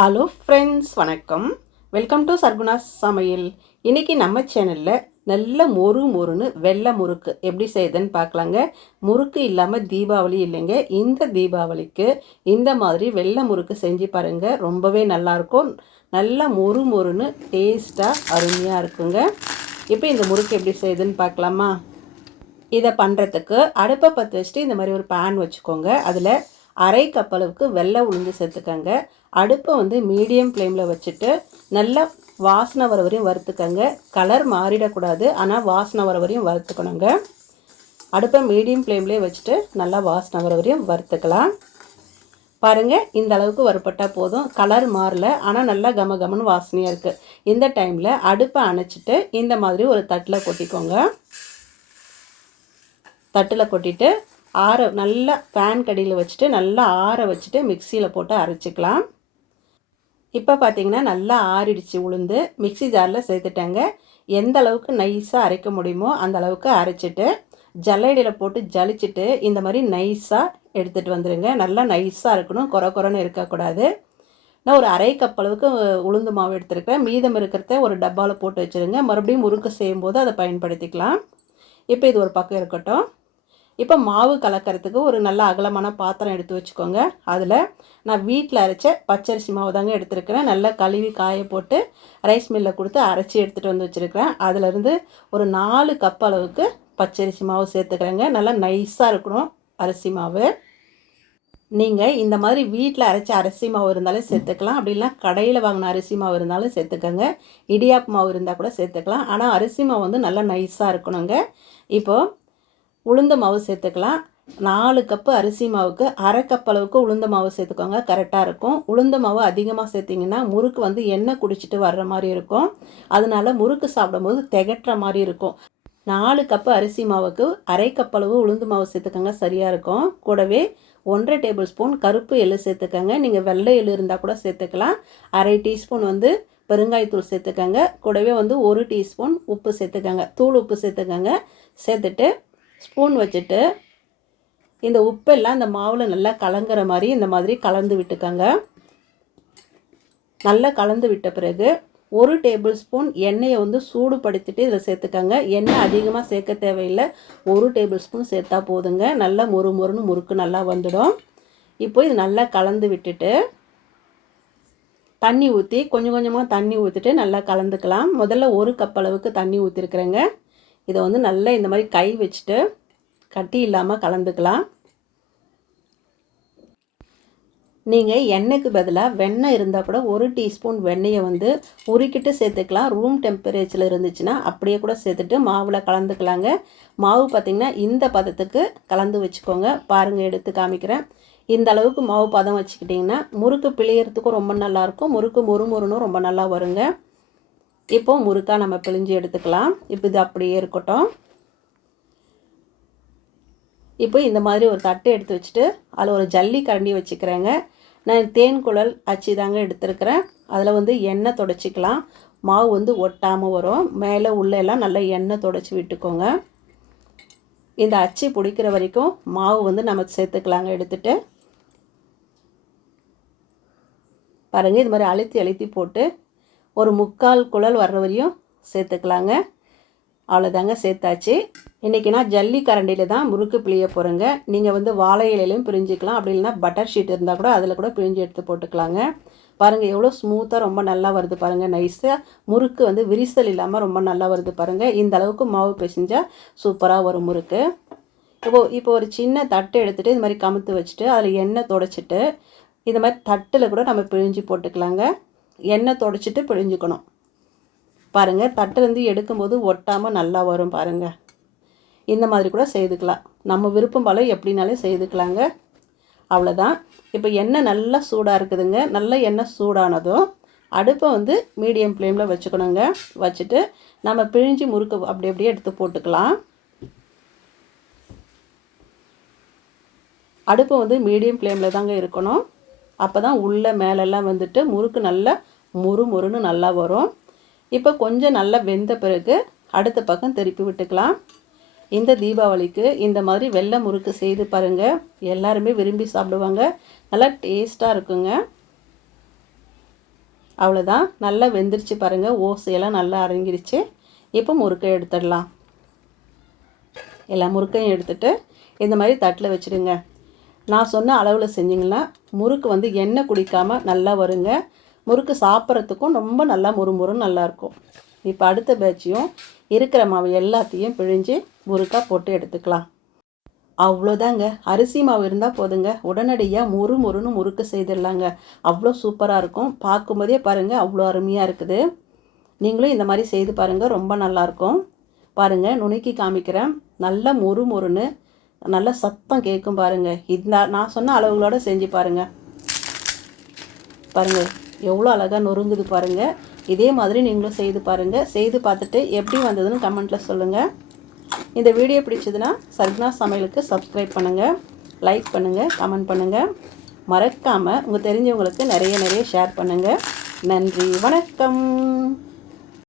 Hello friends, வணக்கம். Welcome to Sargunas சமையல். இன்றைக்கி நம்ம சேனலில் நல்ல மொறுன்னு வெள்ளை முறுக்கு எப்படி செய்யுதுன்னு பார்க்கலாங்க. முறுக்கு இல்லாமல் தீபாவளி இல்லைங்க. இந்த தீபாவளிக்கு இந்த மாதிரி வெள்ளை முறுக்கு செஞ்சு பாருங்கள், ரொம்பவே நல்லாயிருக்கும். நல்ல மொறுன்னு டேஸ்ட்டாக அருமையாக இருக்குங்க. இப்போ இந்த முறுக்கு எப்படி செய்யுதுன்னு பார்க்கலாமா? இதை பண்ணுறதுக்கு அடுப்பை பற்ற வச்சுட்டு இந்த மாதிரி ஒரு பேன் வச்சுக்கோங்க. அதில் அரை கப் அளவுக்கு வெள்ளை உளுந்து சேர்த்துக்கங்க. அடுப்பை வந்து மீடியம் ஃப்ளேமில் வச்சுட்டு நல்லா வாசனை வர வரையும் வறுத்துக்கங்க. கலர் மாறிடக்கூடாது, ஆனால் வாசனை வர வரையும் வறுத்துக்கணுங்க. அடுப்பை மீடியம் ஃப்ளேம்லேயே வச்சுட்டு நல்லா வாசனை வர வரையும் வறுத்துக்கலாம். பாருங்கள், இந்த அளவுக்கு வறுப்பட்டால் போதும். கலர் மாறல, ஆனால் நல்லா கமகமன்னு வாசனையாக இருக்குது. இந்த டைமில் அடுப்பை அணைச்சிட்டு இந்த மாதிரி ஒரு தட்டில் கொட்டிக்கோங்க. தட்டில் கொட்டிட்டு நல்லா ஃபேன் கடியில் வச்சுட்டு நல்லா ஆற வச்சுட்டு மிக்சியில் போட்டு அரைச்சிக்கலாம். இப்போ பார்த்திங்கன்னா நல்லா ஆறிடுச்சு உளுந்து. மிக்சி ஜாரில் சேர்த்துட்டேங்க. எந்த அளவுக்கு நைஸாக அரைக்க முடியுமோ அந்த அளவுக்கு அரைச்சிட்டு ஜல்லடையில் போட்டு ஜலிச்சுட்டு இந்த மாதிரி நைஸாக எடுத்துகிட்டு வந்துடுங்க. நல்லா நைஸாக இருக்கணும், குறைன்னு இருக்கக்கூடாது. நான் ஒரு அரை கப் அளவுக்கு உளுந்து மாவு எடுத்துருக்கேன். மீதம் இருக்கிறத ஒரு டப்பாவில் போட்டு வச்சுருங்க. மறுபடியும் முறுக்கு செய்யும்போது அதை பயன்படுத்திக்கலாம். இப்போ இது ஒரு பக்கம் இருக்கட்டும். இப்போ மாவு கலக்கிறதுக்கு ஒரு நல்ல அகலமான பாத்திரம் எடுத்து வச்சுக்கோங்க. அதில் நான் வீட்டில் அரைச்ச பச்சரிசி மாவு தாங்க எடுத்துருக்கிறேன். நல்லா கழுவி காய போட்டு ரைஸ் மில்லில் கொடுத்து அரைச்சி எடுத்துகிட்டு வந்து வச்சுருக்கிறேன். அதிலேருந்து ஒரு 4 கப் அளவுக்கு பச்சரிசி மாவு சேர்த்துக்கிறேங்க. நல்லா நைஸாக இருக்கணும் அரிசி மாவு. நீங்கள் இந்த மாதிரி வீட்டில் அரைச்ச அரிசி மாவு இருந்தாலும் சேர்த்துக்கலாம். அப்படின்னா கடையில் வாங்கின அரிசி மாவு இருந்தாலும் சேர்த்துக்கோங்க. இடியாப்பு மாவு இருந்தால் கூட சேர்த்துக்கலாம். ஆனால் அரிசி மாவு வந்து நல்லா நைஸாக இருக்கணுங்க. இப்போது உளுந்த மாவு சேர்த்துக்கலாம். 4 கப்பு அரிசி மாவுக்கு அரை கப் அளவுக்கு உளுந்த மாவு சேர்த்துக்கோங்க, கரெக்டாக இருக்கும். உளுந்த மாவு அதிகமாக சேர்த்திங்கன்னா முறுக்கு வந்து எண்ணெய் குடிச்சிட்டு வர்ற மாதிரி இருக்கும். அதனால முறுக்கு சாப்பிடும்போது திகட்டுற மாதிரி இருக்கும். 4 கப்பு அரிசி மாவுக்கு அரை கப் அளவு உளுந்து மாவு சேர்த்துக்கோங்க, சரியாக இருக்கும். கூடவே 1.5 டேபிள் ஸ்பூன் கருப்பு எள்ளு சேர்த்துக்கோங்க. நீங்கள் வெள்ளை எள்ளு இருந்தால் கூட சேர்த்துக்கலாம். அரை டீஸ்பூன் வந்து பெருங்காயத்தூள் சேர்த்துக்கோங்க. கூடவே வந்து 1 டீஸ்பூன் உப்பு சேர்த்துக்கோங்க, தூள் உப்பு சேர்த்துக்கோங்க. சேர்த்துட்டு ஸ்பூன் வச்சுட்டு இந்த உப்பெல்லாம் இந்த மாவில் நல்லா கலங்குற மாதிரி இந்த மாதிரி கலந்து விட்டுக்கோங்க. நல்லா கலந்து விட்ட பிறகு 1 டேபிள் ஸ்பூன் எண்ணெயை வந்து சூடுபடுத்திட்டு இதில் சேர்த்துக்கோங்க. எண்ணெய் அதிகமாக சேர்க்க தேவையில்லை, 1 டேபிள் ஸ்பூன் சேர்த்தா போதுங்க. நல்லா மொறுன்னு முறுக்கு நல்லா வந்துடும். இப்போ இது நல்லா கலந்து விட்டுட்டு தண்ணி ஊற்றி கொஞ்சம் கொஞ்சமாக தண்ணி ஊற்றிட்டு நல்லா கலந்துக்கலாம். முதல்ல 1 கப் அளவுக்கு தண்ணி ஊற்றிருக்கிறேங்க. இதை வந்து நல்லா இந்த மாதிரி கை வச்சுட்டு கட்டி இல்லாமல் கலந்துக்கலாம். நீங்கள் எண்ணெய்க்கு பதிலாக வெண்ணெய் இருந்தால் கூட 1 டீஸ்பூன் வெண்ணெயை வந்து உருக்கிட்டு சேர்த்துக்கலாம். ரூம் டெம்பரேச்சரில் இருந்துச்சுன்னா அப்படியே கூட சேர்த்துட்டு மாவில் கலந்துக்கலாங்க. மாவு பார்த்திங்கன்னா இந்த பதத்துக்கு கலந்து வச்சுக்கோங்க. பாருங்கள், எடுத்து காமிக்கிறேன். இந்த அளவுக்கு மாவு பதம் வச்சுக்கிட்டிங்கன்னா முறுக்கு பிழியறதுக்கும் ரொம்ப நல்லாயிருக்கும். முறுக்கு மொறுன்னு ரொம்ப நல்லா வருங்க. இப்போது முறுக்காக நம்ம பிழிஞ்சு எடுத்துக்கலாம். இப்போ இது அப்படியே இருக்கட்டும். இப்போ இந்த மாதிரி ஒரு தட்டை எடுத்து வச்சுட்டு அதில் ஒரு ஜல்லி கரண்டி வச்சுக்கிறேங்க. நான் தேன் குழல் அச்சு தாங்க எடுத்துருக்கிறேன். அதில் வந்து எண்ணெய் தொடச்சிக்கலாம். மாவு வந்து ஒட்டாமல் வரும். மேலே உள்ளெல்லாம் நல்லா எண்ணெய் தொடச்சி விட்டுக்கோங்க. இந்த அச்சு பிடிக்கிற வரைக்கும் மாவு வந்து நம்ம சேர்த்துக்கலாங்க. எடுத்துகிட்டு பாருங்கள், இது மாதிரி அழுத்தி அழுத்தி போட்டு ஒரு 3/4 குழல் வர்ற வரையும் சேர்த்துக்கலாங்க. அவ்வளோதாங்க, சேர்த்தாச்சு. இன்றைக்கி நான் ஜல்லி கரண்டியில் தான் முறுக்கு பிழிய போகிறேங்க. நீங்கள் வந்து வாழை இலையிலையும் பிழிஞ்சிக்கலாம். அப்படி இல்லைன்னா பட்டர் ஷீட் இருந்தால் கூட அதில் கூட பிழிஞ்சு எடுத்து போட்டுக்கலாங்க. பாருங்கள், எவ்வளோ ஸ்மூத்தாக ரொம்ப நல்லா வருது பாருங்கள். நைஸாக முறுக்கு வந்து விரிசல் இல்லாமல் ரொம்ப நல்லா வருது பாருங்கள். இந்த அளவுக்கு மாவு பிசைஞ்சால் சூப்பராக வரும் முறுக்கு. இப்போ ஒரு சின்ன தட்டை எடுத்துகிட்டு இது மாதிரி கமுத்து வச்சுட்டு அதில் எண்ணெய் தொடச்சிட்டு இந்த மாதிரி தட்டில் கூட நம்ம பிழிஞ்சு போட்டுக்கலாங்க. எண்ணெய் தொடச்சிட்டு பிழிஞ்சுக்கணும். பாருங்கள், தட்டிலேருந்து எடுக்கும்போது ஒட்டாமல் நல்லா வரும் பாருங்கள். இந்த மாதிரி கூட செய்துக்கலாம். நம்ம விருப்பம் போல் எப்படினாலும் செய்துக்கலாங்க. அவ்வளோதான். இப்போ எண்ணெய் நல்லா சூடாக இருக்குதுங்க. நல்ல எண்ணெய் சூடானதும் அடுப்பை வந்து மீடியம் ஃப்ளேமில் வச்சுக்கணுங்க. வச்சுட்டு நம்ம பிழிஞ்சு முறுக்கு அப்படி அப்படியே எடுத்து போட்டுக்கலாம். அடுப்பு வந்து மீடியம் ஃப்ளேமில் தாங்க இருக்கணும். அப்போ தான் உள்ளே மேலெல்லாம் வந்துட்டு முறுக்கு நல்லா மொறுன்னு நல்லா வரும். இப்போ கொஞ்சம் நல்லா வெந்த பிறகு அடுத்த பக்கம் திருப்பி விட்டுக்கலாம். இந்த தீபாவளிக்கு இந்த மாதிரி வெள்ளை முறுக்கு செய்து பாருங்கள். எல்லாருமே விரும்பி சாப்பிடுவாங்க. நல்லா டேஸ்ட்டாக இருக்குங்க. அவ்வளோதான், நல்லா வெந்துருச்சு பாருங்கள். ஓசையெல்லாம் நல்லா அடங்கிருச்சு. இப்போ முறுக்கை எடுத்துடலாம். எல்லா முறுக்கையும் எடுத்துகிட்டு இந்த மாதிரி தட்டில் வச்சுடுங்க. நான் சொன்ன அளவில் செஞ்சிங்கன்னா முறுக்கு வந்து எண்ணெய் குடிக்காமல் நல்லா வருங்க. முறுக்கு சாப்பிட்றதுக்கும் ரொம்ப நல்லா முறுமுறுன்னு நல்லாயிருக்கும். இப்போ அடுத்த பேட்சையும் இருக்கிற மாவு எல்லாத்தையும் பிழிஞ்சு முறுக்காக போட்டு எடுத்துக்கலாம். அவ்வளோதாங்க, அரிசி மாவு இருந்தால் போதுங்க, உடனடியாக முறுமுறுன்னு முறுக்கு செய்திடலாங்க. அவ்வளோ சூப்பராக இருக்கும். பார்க்கும்போதே பாருங்கள், அவ்வளோ அருமையாக இருக்குது. நீங்களும் இந்த மாதிரி செய்து பாருங்கள், ரொம்ப நல்லாயிருக்கும். பாருங்கள், நுணுக்கி காமிக்கிறேன். நல்லா முறுமுறுன்னு நல்லா சத்தம் கேட்கும் பாருங்கள். இந்த நான் சொன்ன அளவுகளோடு செஞ்சு பாருங்கள். பாருங்கள் எவ்வளோ அழகாக நொறுங்குது பாருங்கள். இதே மாதிரி நீங்களும் செய்து பாருங்கள். செய்து பார்த்துட்டு எப்படி வந்ததுன்னு கமெண்ட்டில் சொல்லுங்கள். இந்த வீடியோ பிடிச்சதுன்னா சர்குணா சமையலுக்கு சப்ஸ்கிரைப் பண்ணுங்கள், லைக் பண்ணுங்கள், கமெண்ட் பண்ணுங்கள். மறக்காமல் உங்கள் தெரிஞ்சவங்களுக்கு நிறைய ஷேர் பண்ணுங்கள். நன்றி, வணக்கம்.